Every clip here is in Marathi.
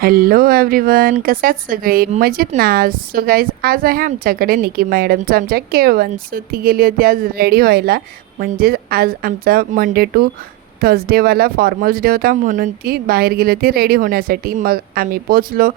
हॅलो एव्हरीवन, कसे आहात सगळे? मजेत ना? सो गाईज, आज आहे आमच्याकडे निकी मॅडमचं आमच्या केळवण. सो ती गेली होती आज रेडी व्हायला. म्हणजेच आज आमचा मंडे टू थर्सडेवाला फॉर्मल्स डे होता, म्हणून ती बाहेर गेली होती रेडी होण्यासाठी. मग आम्ही पोचलो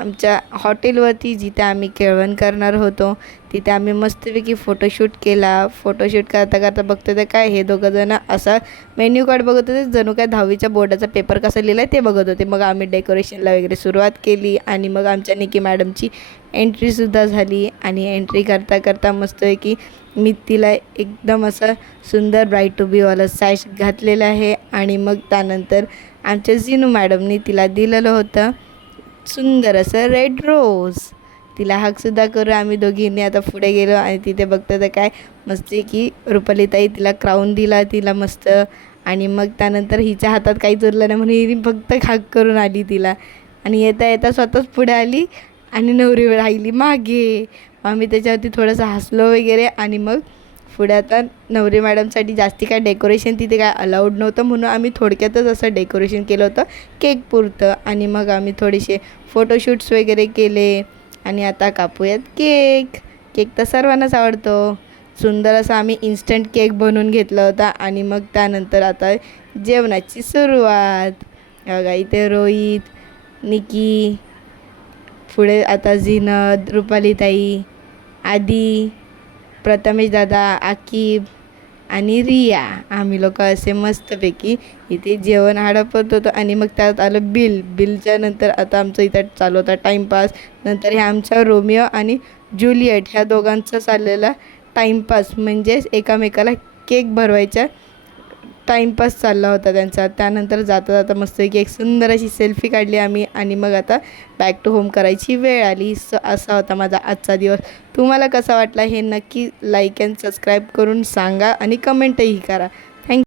आमच्या हॉटेलवरती, जिथे आम्ही केळवण करणार होतो. तिथे आम्ही मस्तपैकी फोटोशूट केला. फोटोशूट करता करता बघतो ते काय, हे दोघंजणं असा मेन्यू कार्ड बघत होते, जणू काय 10वीच्या बोर्डाचा पेपर कसा लिहिला आहे ते बघत होते. मग आम्ही डेकोरेशनला वगैरे सुरुवात केली आणि मग आमच्या निकी मॅडमची एंट्रीसुद्धा झाली. आणि एंट्री करता करता मस्तपैकी मी तिला एकदम असं सुंदर ब्राईट टू बीवाला सॅश घातलेलं आहे. आणि मग त्यानंतर आमच्या जिनू मॅडमनी तिला दिलेलं होतं सुंदर असं रेड रोज. तिला हकसुद्धा करू आम्ही दोघींनी आता पुढे गेलो आणि तिथे बघतो तर काय मस्त की रुपालीताई तिला क्राऊन दिला तिला मस्त. आणि मग त्यानंतर हिच्या हातात काहीच उरलं नाही म्हणून हिने फक्त हाक करून आली तिला. आणि येता येता स्वतःच पुढे आली आणि नवरी राहिली मागे. मग आम्ही त्याच्यावरती थोडंसं हसलो वगैरे. आणि मग पुढे आता नवरी मॅडमसाठी जास्ती काय डेकोरेशन तिथे काय अलाउड नव्हतं, म्हणून आम्ही थोडक्यातच असं डेकोरेशन केलं होतं केक पुरतं. आणि मग आम्ही थोडेसे फोटोशूट्स वगैरे केले. आणि आता कापूयात केक. केक तर सर्वांनाच आवडतो. सुंदर असा आम्ही इन्स्टंट केक बनवून घेतला होता. आणि मग त्यानंतर आता जेवणाची सुरुवात. बघा इथे रोहित, निकी, पुढे आता झीनत, रुपालीताई, आदी, प्रथमेश दादा, आकिब आणि रिया, आम्ही लोक असे मस्तपैकी इथे जेवण हडपत होतो. आणि मग त्यात आलं बिलच्या नंतर आता आमचं इथं चालू होता टाईमपास. नंतर हे आमच्या रोमिओ आणि ज्युलियट ह्या दोघांचा चाललेला टाईमपास, म्हणजेच एकामेकाला केक भरवायच्या टाईमपास चालला होता त्यांचा. त्यानंतर जाता जाता मस्तपैकी एक सुंदर अशी सेल्फी काढली आम्ही. आणि मग आता बॅक टू होम करायची वेळ आली. सो असा होता माझा आजचा दिवस. तुम्हाला कसा वाटला हे नक्की लाईक अँड सबस्क्राईब करून सांगा आणि कमेंटही करा.